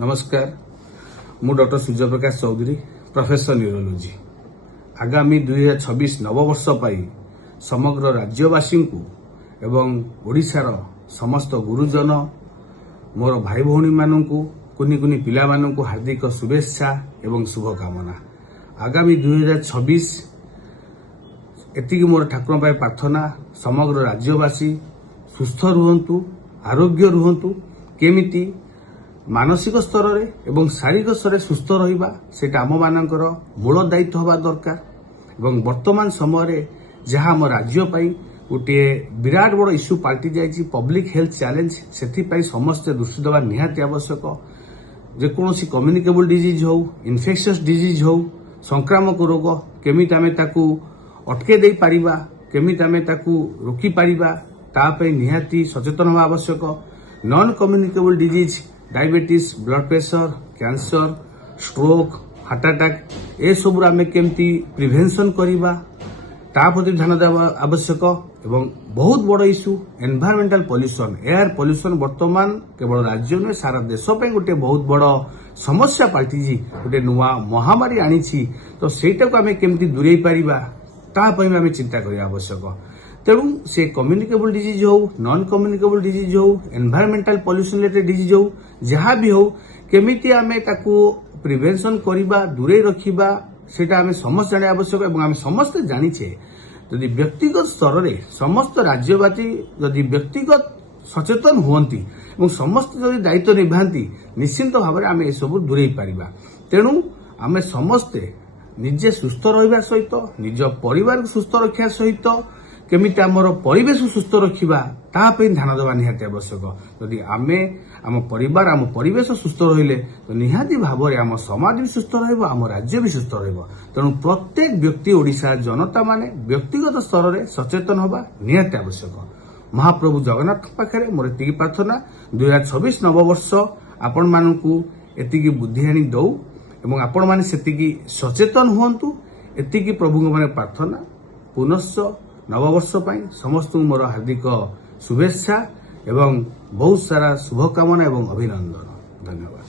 नमस्कार मु doctor Surya Prakash Chaudhary professor neurology आगामी 2026 नववर्ष पाई समग्र राज्यवासी को एवं ओडिशार समस्त गुरुजन मोर भाई भौणी मानू कुनी कुनी पिला मानू हार्दिक शुभेच्छा एवं शुभकामना। आगामी 2026 एतिकी मोर ठाकुर पाए प्रार्थना समग्र राज्यवासी सुस्थ रुहंतु आरोग्य रुहंतु केमिति मानसिक स्तर रे एवं शारीरिक स्तर सुस्थ रहिबा सेटा आम मानकर मूल दायित्व हवा दरकार। एवं वर्तमान समय रे जहाँ आम राज्य पाई गोटे विराट बड़ इश्यू पाल्टी जाइछि पब्लिक हेल्थ चैलेंज से समस्त दृष्टि देवा निहाती आवश्यक। जेकोसी कम्युनिकेबल डिजीज हो इन्फेक्शस डिजीज हो संक्रामक रोग केमिति आमे ताकू अटके दे पारिबा केमिति आमे ताकू रोकी पारिबा ता पे निहाती सचेतन हवा आवश्यक। Non communicable disease diabetes blood pressure cancer stroke heart attack ए सब आमे केमती प्रिवेंशन करिबा ता प्रति ध्यान देवा आवश्यक। एवं बहुत बड़ issue environmental pollution air pollution वर्तमान केवल राज्य नुहे सारा देश पे गोटे बहुत बड़ समस्या पाल्टी गोटे नुआ महामारी आनी तो सेटा को आमे केमती दूरे पारिबा ता पई आमे चिंता करिया आवश्यक। तेणु से कम्युनिकेबल डिजीज हो नॉन कम्युनिकेबल डिजीज हो एनवायरमेंटल पॉल्यूशन रिलेटेड डिजीज हो जहाँ भी हो केमिति आमे ताकू प्रिवेंशन करिबा दूरे रखिबा सेटा आमे समस्त जाने आवश्यक। एवं आमे समस्त जानिछे यदि व्यक्तिगत स्तर रे समस्त राज्यवासी यदि व्यक्तिगत सचेतन हुअंती एवं समस्त यदि दायित्व निभांती निश्चिंत भाव में आमे सब दूरे पारिबा। तेणु आमे समस्ते निजे सुस्थ रहिबा सहित निज परिवार को सुस्थ रखिया सहित केमिति आमर परिवेश सुस्थ रखिबा ता पे ध्यान देवा निहाती आवश्यक। यदि आमे आम परिवार आम परिवेश सुस्थ रहिले तो निहाती भाव में आम समाज भी सुस्थ रहिबो आम राज्य भी सुस्थ रहिबो। तेणु प्रत्येक व्यक्ति ओडिशा जनता माने व्यक्तिगत स्तर में सचेतन होबा निहाती आवश्यक। महाप्रभु जगन्नाथ पाखरे मोर एतिकी प्रार्थना 2026 नववर्ष आपण मानकू एतिकी बुद्धि आनी दौ एवं आपण माने सेतिकी सचेतन हुअन्तु एतिकी प्रभुଙ୍କ माने प्रार्थना। पुनश्च नववर्ष पाई समस्त मोर हार्दिक शुभेच्छा एवं बहुत सारा शुभकामना एवं अभिनंदन। धन्यवाद।